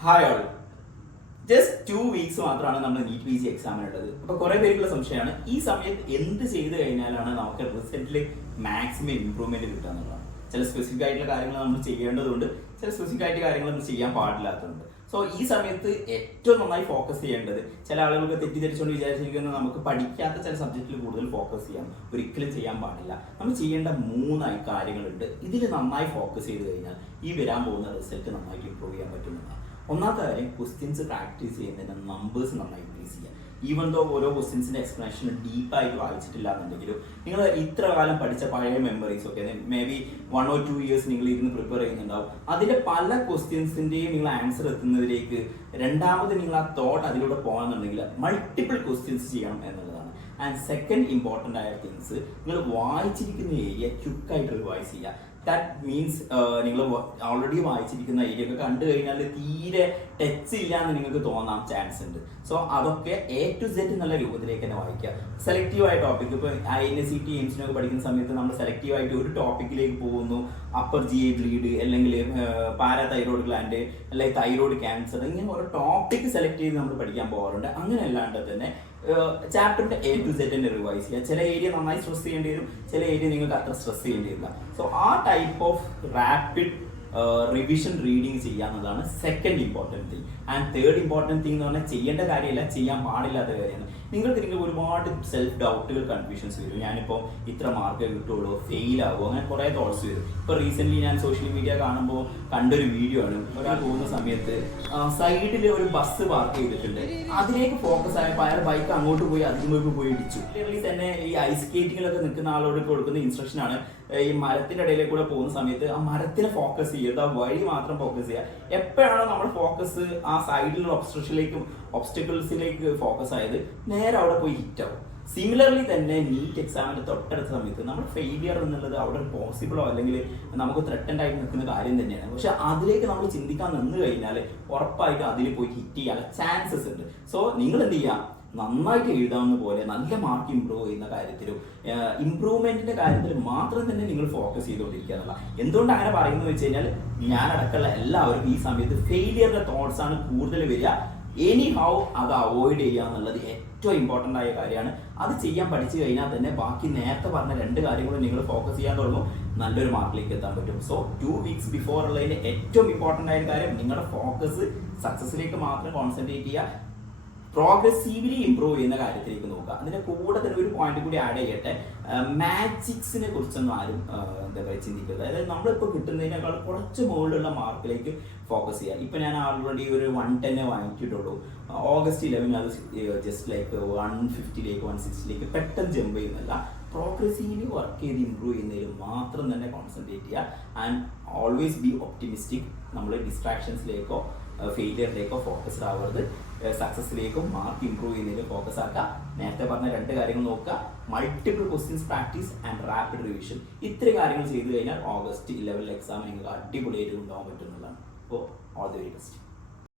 Hi all. Just 2 weeks മാത്രമാണ് നമ്മൾ NEET P G എക്സാമിനുള്ളത്. അപ്പോൾ കുറേ പേർക്കുള്ള സംശയമാണ് ഈ സമയത്ത് എന്ത് ചെയ്ത് കഴിഞ്ഞാലാണ് നമുക്ക് റിസൾട്ടിൽ മാക്സിമം ഇമ്പ്രൂവ്മെന്റ് കിട്ടുക എന്നുള്ളതാണ്. ചില സ്പെസിഫിക് ആയിട്ടുള്ള കാര്യങ്ങൾ നമ്മൾ ചെയ്യേണ്ടതുണ്ട്, ചില സ്പെസിഫിക് ആയിട്ട് കാര്യങ്ങൾ നമ്മൾ ചെയ്യാൻ പാടില്ലാത്തതുണ്ട്. സോ ഈ സമയത്ത് ഏറ്റവും നന്നായി ഫോക്കസ് ചെയ്യേണ്ടത്, ചില ആളുകൾക്ക് തെറ്റിദ്ധരിച്ചുകൊണ്ട് വിചാരിച്ചിരിക്കുന്നത് നമുക്ക് പഠിക്കാത്ത ചില സബ്ജക്റ്റിൽ കൂടുതൽ ഫോക്കസ് ചെയ്യാം. ഒരിക്കലും ചെയ്യാൻ പാടില്ല. നമ്മൾ ചെയ്യേണ്ട 3 കാര്യങ്ങളുണ്ട്. ഇതിൽ നന്നായി ഫോക്കസ് ചെയ്ത് കഴിഞ്ഞാൽ ഈ വരാൻ പോകുന്ന റിസൾട്ട് നന്നായിട്ട് ഇമ്പ്രൂവ് ചെയ്യാൻ പറ്റുന്നതാണ്. ഒന്നാമത്തെ കാര്യം, ക്വസ്റ്റ്യൻസ് പ്രാക്ടീസ് ചെയ്യുന്നതിന് നമ്പേഴ്സ് നന്നായി ഇൻക്രീസ് ചെയ്യുക. ഈവൻ ദോ ഓരോ ക്വസ്റ്റ്യൻസിന്റെ എക്സ്പ്ലനേഷൻ ഡീപ്പായിട്ട് വായിച്ചിട്ടില്ല എന്നുണ്ടെങ്കിലും നിങ്ങൾ ഇത്ര കാലം പഠിച്ച പഴയ മെമ്മറീസ് ഒക്കെ മേ ബി 1 or 2 ഇയേഴ്സ് നിങ്ങൾ ഇരുന്ന് പ്രിപ്പയർ ചെയ്യുന്നുണ്ടാവും. അതിന്റെ പല ക്വസ്റ്റ്യൻസിന്റെയും നിങ്ങൾ ആൻസർ എത്തുന്നതിലേക്ക് രണ്ടാമത് നിങ്ങൾ ആ തോട്ട് അതിലൂടെ പോകണമെന്നുണ്ടെങ്കിൽ മൾട്ടിപ്പിൾ ക്വസ്റ്റ്യൻസ് ചെയ്യണം എന്നുള്ളതാണ്. ആൻഡ് സെക്കൻഡ് ഇമ്പോർട്ടൻ്റ് ആയ തിങ്സ്, നിങ്ങൾ വായിച്ചിരിക്കുന്ന ഏരിയ ക്വിക്കായിട്ട് റിവൈസ് ചെയ്യുക. ദാറ്റ് മീൻസ് നിങ്ങൾ ഓൾറെഡി വായിച്ചിരിക്കുന്ന ഏരിയ ഒക്കെ കണ്ടു കഴിഞ്ഞാൽ തീരെ ടച്ച് ഇല്ല എന്ന് നിങ്ങൾക്ക് തോന്നാൻ ചാൻസ് ഉണ്ട്. സോ അതൊക്കെ A to Z എന്നുള്ള രൂപത്തിലേക്ക് തന്നെ വായിക്കുക. സെലക്റ്റീവായ ടോപ്പിക്, ഇപ്പോൾ INSET എയിംസിനൊക്കെ പഠിക്കുന്ന സമയത്ത് നമ്മൾ സെലക്റ്റീവായിട്ട് ഒരു ടോപ്പിക്കിലേക്ക് പോകുന്നു. അപ്പർ GI ബ്ലീഡ്, അല്ലെങ്കിൽ പാരാതൈറോയ്ഡ് ഗ്ലാൻഡ്, അല്ലെങ്കിൽ തൈറോയ്ഡ് ക്യാൻസർ, ഇങ്ങനെ ഓരോ ടോപ്പിക് സെലക്ട് ചെയ്ത് നമ്മൾ പഠിക്കാൻ പോകാറുണ്ട്. അങ്ങനെ അല്ലാണ്ട് തന്നെ ചാപ്റ്ററിന്റെ A to Z തന്നെ റിവൈസ് ചെയ്യുക. ചില ഏരിയ നന്നായി സ്ട്രെസ് ചെയ്യേണ്ടി വരും, ചില ഏരിയ നിങ്ങൾക്ക് അത്ര സ്ട്രെസ് ചെയ്യേണ്ടി വരില്ല. സോ ആ type of rapid revision reading ചെയ്യാന്നുള്ളതാണ് second important thing. And third important thing എന്ന് പറഞ്ഞാൽ ചെയ്യേണ്ട കാര്യമല്ല, ചെയ്യാൻ പാടില്ലാത്ത കാര്യമാണ്. നിങ്ങൾക്ക് ഒരുപാട് സെൽഫ് ഡൗട്ടുകൾ, കൺഫ്യൂഷൻസ് വരും. ഞാനിപ്പോൾ ഇത്ര മാർക്ക് കിട്ടുള്ളൂ, ഫെയിൽ ആകുമോ, അങ്ങനെ കുറേ തോട്ട്സ് വരും. ഇപ്പോൾ റീസെൻ്റ്ലി ഞാൻ സോഷ്യൽ മീഡിയ കാണുമ്പോൾ കണ്ടൊരു വീഡിയോ ആണ്. ഒരാൾ പോകുന്ന സമയത്ത് സൈഡിൽ ഒരു ബസ് പാർക്ക് ചെയ്തിട്ടുണ്ട്. അതിലേക്ക് ഫോക്കസ് ആയപ്പോൾ അയാൾ ബൈക്ക് അങ്ങോട്ട് പോയി അതിലേക്ക് പോയി ഇടിച്ചു. ക്ലിയർലി തന്നെ ഈ ഐസ് സ്കേറ്റിങ്ങിലൊക്കെ നിൽക്കുന്ന ആളോട് കൊടുക്കുന്ന ഇൻസ്ട്രക്ഷൻ ആണ്, ഈ മരത്തിന്റെ ഇടയിലേക്ക് കൂടെ പോകുന്ന സമയത്ത് ആ മരത്തിനെ ഫോക്കസ് ചെയ്യുക, ആ വഴി മാത്രം ഫോക്കസ് ചെയ്യുക. എപ്പോഴാണോ നമ്മൾ ഫോക്കസ് ആ സൈഡിലുള്ള ഒബ്സ്റ്റക്കിൾസിലേക്ക് ഫോക്കസ് ആയത്, നേരെ അവിടെ പോയി ഹിറ്റ് ആവും. സിമിലർലി തന്നെ നീറ്റ് എക്സാമിന്റെ തൊട്ടടുത്ത സമയത്ത് നമ്മൾ ഫെയിലിയർ എന്നുള്ളത് അവിടെ പോസിബിളോ അല്ലെങ്കിൽ നമുക്ക് ത്രെട്ടൻഡ് ആയിട്ട് നിൽക്കുന്ന കാര്യം തന്നെയാണ്. പക്ഷെ അതിലേക്ക് നമ്മൾ ചിന്തിക്കാൻ നിന്ന് കഴിഞ്ഞാൽ ഉറപ്പായിട്ടും അതിൽ പോയി ഹിറ്റ് ചെയ്യാൻ ചാൻസസ് ഉണ്ട്. സോ നിങ്ങൾ എന്ത് ചെയ്യാം, നന്നായിട്ട് എഴുതാവുന്ന പോലെ നല്ല മാർക്ക് ഇമ്പ്രൂവ് ചെയ്യുന്ന കാര്യത്തിലും ഇമ്പ്രൂവ്മെന്റിന്റെ കാര്യത്തിൽ മാത്രം തന്നെ നിങ്ങൾ ഫോക്കസ് ചെയ്തുകൊണ്ടിരിക്കുക എന്നുള്ള. എന്തുകൊണ്ട് അങ്ങനെ പറയുന്നത് വെച്ച് കഴിഞ്ഞാൽ, ഞാനടക്കമുള്ള എല്ലാവർക്കും ഈ സമയത്ത് ഫെയിലിയറിന്റെ തോട്ട്സ് ആണ് കൂടുതൽ വരിക. എനി ഹൗ അത് അവോയ്ഡ് ചെയ്യുക എന്നുള്ളത് ഏറ്റവും ഇമ്പോർട്ടൻ്റ് ആയ കാര്യമാണ്. അത് ചെയ്യാൻ പഠിച്ചു കഴിഞ്ഞാൽ തന്നെ ബാക്കി നേരത്തെ പറഞ്ഞ 2 കാര്യങ്ങളും നിങ്ങൾ ഫോക്കസ് ചെയ്യാൻ തുടങ്ങും, നല്ലൊരു മാർക്കിലേക്ക് എത്താൻ പറ്റും. സോ 2 വീക്സ് ബിഫോർ ഉള്ളതിന്റെ ഏറ്റവും ഇമ്പോർട്ടൻ്റ് ആയ കാര്യം, നിങ്ങളുടെ ഫോക്കസ് സക്സസിലേക്ക് മാത്രം കോൺസെൻട്രേറ്റ് ചെയ്യുക. പ്രോഗ്രസീവ്ലി ഇമ്പ്രൂവ് ചെയ്യുന്ന കാര്യത്തിലേക്ക് നോക്കുക. അതിന്റെ കൂടെ തന്നെ ഒരു പോയിന്റ് കൂടി ആഡ് ചെയ്യട്ടെ, മാജിക്സിനെ കുറിച്ചൊന്നും ആരും എന്താ പറയുക ചിന്തിക്കരുത്. അതായത് നമ്മളിപ്പോൾ കിട്ടുന്നതിനേക്കാൾ കുറച്ച് മുകളിലുള്ള മാർക്കിലേക്ക് ഫോക്കസ് ചെയ്യുക. ഇപ്പം ഞാൻ ഓൾറെഡി ഒരു 110 വാങ്ങിച്ചിട്ടുള്ളൂ. August 11 അത് ജസ്റ്റ് ലൈക്ക് 150ലേക്ക് 160ലേക്ക് പെട്ടെന്ന് ജമ്പ് ചെയ്യുന്നില്ല. പ്രോഗ്രസീവ്ലി വർക്ക് ചെയ്ത് ഇമ്പ്രൂവ് ചെയ്യുന്നതിൽ മാത്രം തന്നെ കോൺസെൻട്രേറ്റ് ചെയ്യുക. And always be optimistic. നമ്മൾ ഡിസ്ട്രാക്ഷൻസിലേക്കോ ഫെയിലിയറിലേക്കോ ഫോക്കസ്ഡ് ആവരുത്. സക്സസിലേക്കും മാർക്ക് ഇമ്പ്രൂവ് ചെയ്യുന്നതിലും ഫോക്കസ് ആക്കുക. നേരത്തെ പറഞ്ഞ 2 കാര്യങ്ങൾ നോക്കുക, multiple questions practice and rapid revision. ഇത്രയും കാര്യങ്ങൾ ചെയ്തു കഴിഞ്ഞാൽ August 11 എക്സാം നിങ്ങൾക്ക് അടിപൊളിയായിട്ട് കൊണ്ടുപോകാൻ പറ്റുന്നതാണ്. അപ്പോൾ ഓൾ ദി വെരി ബെസ്റ്റ്.